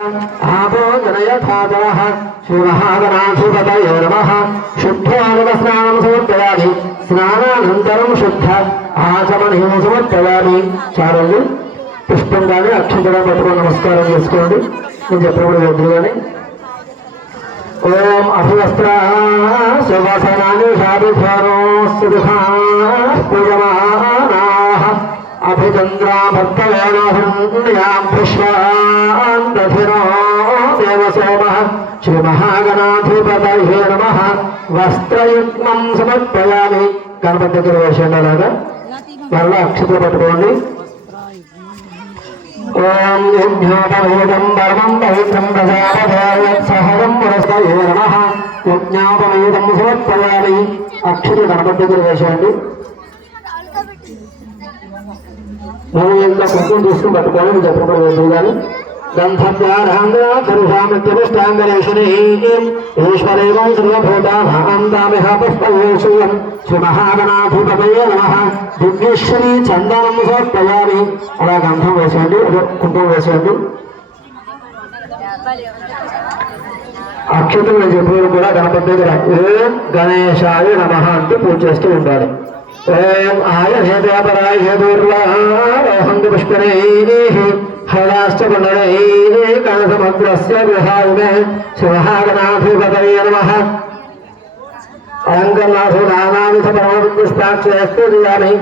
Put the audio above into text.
आपो जनयथातरः श्रीमहागणाधिपतये नमः। शुद्धोदकस्नानं समर्पयामि। स्नानानन्तरं शुद्ध आचमनीयं समर्पयामि। చాలండి పుష్పం కానీ అక్షంతరం పట్టుకొని నమస్కారం చేసుకోండి. నేను చెప్పినప్పుడు వద్దు కానీ ఓం అభివస్త్రా సువాసనాని శాభిధ్యానో సుదుఃఖా పూజమానాః అభిచంద్రా భక్తవేణోహృణ్యాం పుష్పాంతధిరో దేవసోమః శ్రీమహాగణాధిపతయే నమః. వస్త్రయుగ్మం సమర్పయామి. గణపతి దగ్గర వేసేయండి. అలాగా మరలా అక్షతలు పట్టుకోండి. ఓం యజ్ఞోపవేదం పరమం పవిత్రం ప్రజాపదేవత్సహరం పురస్తయే నమః. యజ్ఞోపవేదం సమర్పయామి. అక్షతలు గణపతి దగ్గర వేసేయండి. నువ్వు ఇంకా కుంకుమ తీసుకుని పట్టుకోవాలి. మీరు చెప్పడం లేదు కానీ ఈశ్వరేవం సర్వభూతానాందామిహ పుష్పయేషుయం శ్రీమహాగణాధిపతయే నమః. దివ్యేశ్వరి చందనం సమర్పయామి. అలా గంధం వేసేయండి. అదే కుంకుమ వేసేయండి. అక్షతలు నేను చెప్పిన కూడా గణపతి దగ్గర ఓం గణేశాయ నమః అంటూ పూజ చేస్తూ ఉండాలి. ఓం ఆయ హేదేపరాయ హేదూర్వాహంగ పుష్కరైః హలాశ్చ మండలైః కలసమగ్రస్య విహాయినే శ్రీమహాగణాధిపతయే నమః. అలంకరణాథో నానావిధ పరమపుష్పాక్షేస్తు చేయాలి.